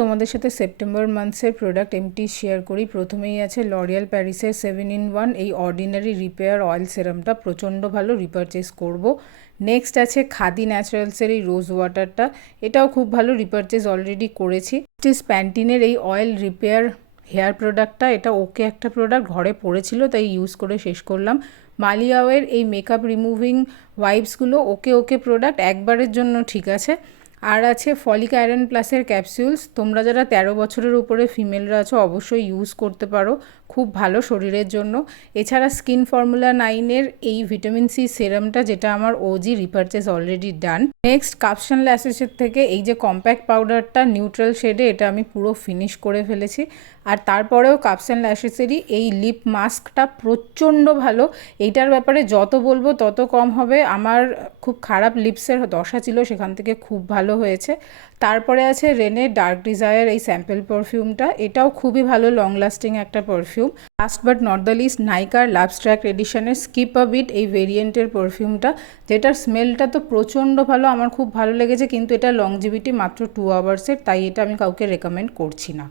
তোমাদের সাথে September মান্থসের product MT share করি। প্রথমেই আছে লরিয়াল প্যারিসের 7-in-1 এই অর্ডিনারি রিপেয়ার অয়েল সিরামটা, প্রচণ্ড ভালো, রিপারচেস করব। নেক্সট আছে খাদি ন্যাচারালসের এই রোজ ওয়াটারটা, এটাও খুব ভালো, রিপারচেস অলরেডি করেছি। প্যান্টিনের এই অয়েল রিপেয়ার হেয়ার প্রোডাক্টটা, এটা ওকে একটা প্রোডাক্ট, ঘরে পড়েছিল তাই ইউজ করে শেষ করলাম। মালিয়াওয়ের এই মেকআপ রিমুভিং ওয়াইপসগুলো ওকে প্রোডাক্ট, একবারের জন্য ঠিক আছে। আর আছে ফলিক আয়রন প্লাসের ক্যাপসুলস, তোমরা যারা 13 বছরের উপরে ফিমেলরা আছো অবশ্যই ইউজ করতে পারো, খুব ভালো শরীরের জন্য। এছাড়া স্কিন ফর্মুলা 9-এর এই ভিটামিন সি সেরামটা, যেটা আমার OG, repurchase already done. Next কাপশন ল্যাশেসের থেকে এই যে কম্প্যাক্ট পাউডারটা নিউট্রাল শেডে, এটা আমি পুরো ফিনিশ করে ফেলেছি। আর তারপরেও কাপশন ল্যাশেসেরই এই লিপ মাস্কটা প্রচণ্ড ভালো, এইটার ব্যাপারে যত বলবো তত কম হবে। আমার খুব খারাপ লিপসের দশা ছিল, সেখান থেকে খুব ভালো হয়েছে। তারপরে আছে রেনে ডার্ক ডিজায়ার এই স্যাম্পল পারফিউমটা, এটাও খুবই ভালো, লং লাস্টিং একটা পারফিউম। Last but not the least নাইকার লাভস্ট্র্যাক এডিশনের স্কিপ আ বিট এই ভেরিয়েন্টের পারফিউমটা, যেটার স্মেলটা তো প্রচণ্ড ভালো, আমার খুব ভালো লেগেছে, কিন্তু এটা লংজিভিটি মাত্র 2 আওয়ার্সের, তাই এটা আমি কাউকে রেকমেন্ড করছি না।